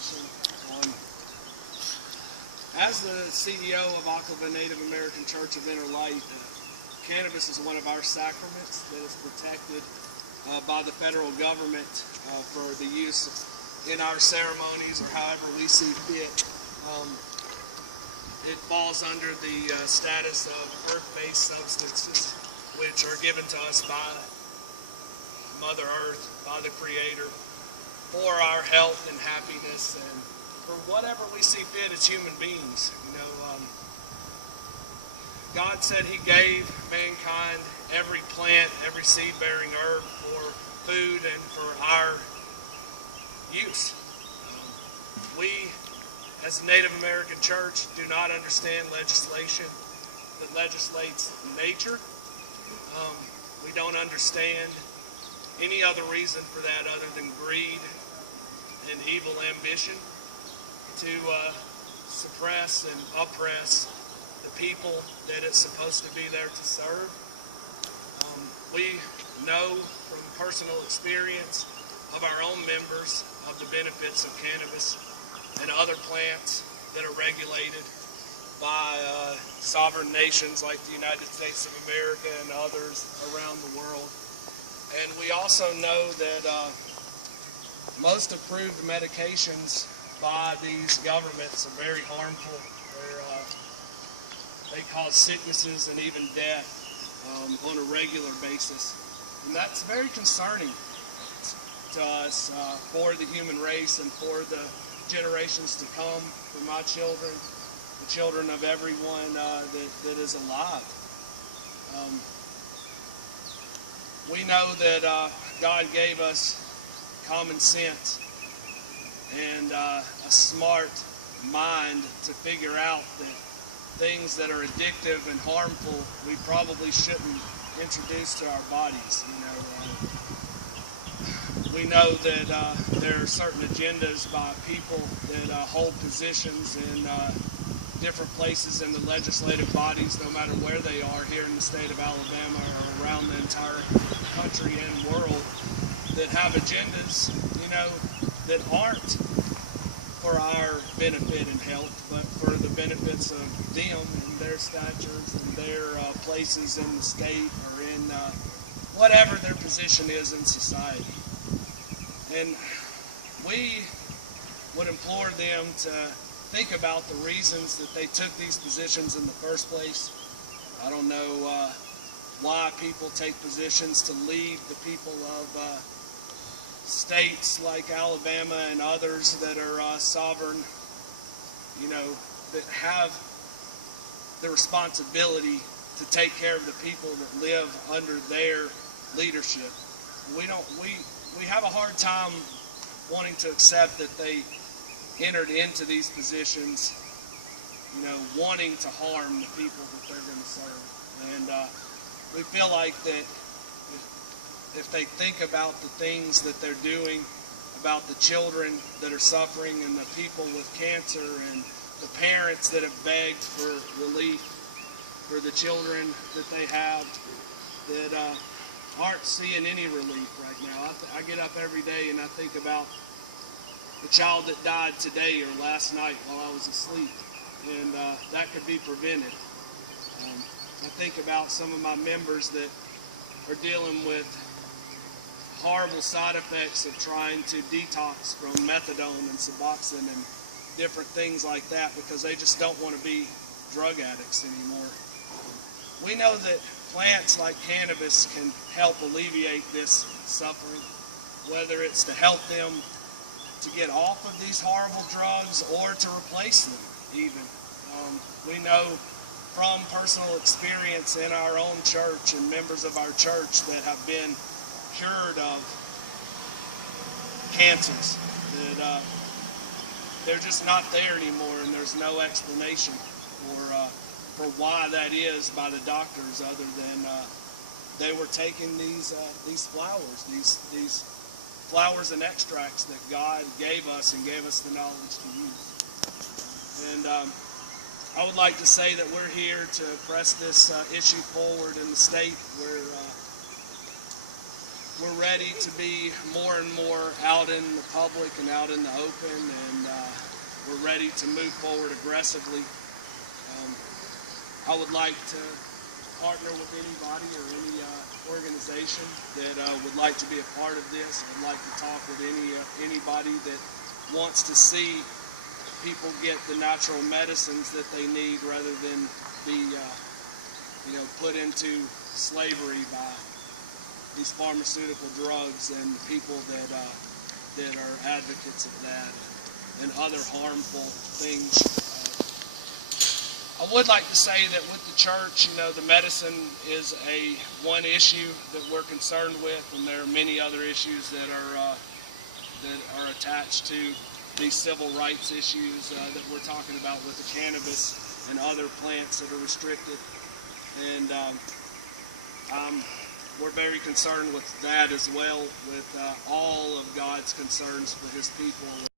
conversation. As the CEO of Aquila Native American Church of Interlight, cannabis is one of our sacraments that is protected by the federal government for the use in our ceremonies or however we see fit. It falls under the status of earth-based substances, which are given to us by Mother Earth, by the Creator, for our health and happiness, and for whatever we see fit as human beings. God said He gave mankind every plant, every seed-bearing herb for food and for our use. We, as a Native American church, do not understand legislation that legislates nature. We don't understand any other reason for that other than greed and evil ambition to suppress and oppress the people that it's supposed to be there to serve. We know from personal experience of our own members of the benefits of cannabis and other plants that are regulated by sovereign nations like the United States of America and others around the world. And we also know that most approved medications by these governments are very harmful. They cause sicknesses and even death on a regular basis. And that's very concerning to us, for the human race and for the generations to come, for my children, the children of everyone that is alive. We know that God gave us common sense and a smart mind to figure out that things that are addictive and harmful we probably shouldn't introduce to our bodies. We know that there are certain agendas by people that hold positions in different places in the legislative bodies, no matter where they are here in the state of Alabama or around the entire country and world, that have agendas, that aren't for our benefit and health, but for the benefits of them and their statures and their places in the state or in whatever their position is in society. And we would implore them to think about the reasons that they took these positions in the first place. I don't know why people take positions to lead the people of states like Alabama and others that are sovereign, that have the responsibility to take care of the people that live under their leadership. We have a hard time wanting to accept that they entered into these positions, wanting to harm the people that they're going to serve. And we feel like that if they think about the things that they're doing, about the children that are suffering and the people with cancer and the parents that have begged for relief for the children that they have that aren't seeing any relief right now. I get up every day and I think about the child that died today or last night while I was asleep, and that could be prevented. I think about some of my members that are dealing with horrible side effects of trying to detox from methadone and Suboxone and different things like that because they just don't want to be drug addicts anymore. We know that plants like cannabis can help alleviate this suffering, whether it's to help them to get off of these horrible drugs or to replace them even. We know from personal experience in our own church and members of our church that have been cured of cancers, that they're just not there anymore, and there's no explanation for why that is by the doctors other than they were taking these flowers, these flowers and extracts that God gave us and gave us the knowledge to use. And I would like to say that we're here to press this issue forward in the state where we're ready to be more and more out in the public and out in the open, and we're ready to move forward aggressively. I would like to partner with anybody or any organization that would like to be a part of this. I'd like to talk with anybody that wants to see people get the natural medicines that they need rather than be put into slavery by these pharmaceutical drugs and people that are advocates of that and other harmful things. I would like to say that with the church, the medicine is one issue that we're concerned with, and there are many other issues that are attached to these civil rights issues that we're talking about with the cannabis and other plants that are restricted. And we're very concerned with that as well, with all of God's concerns for His people.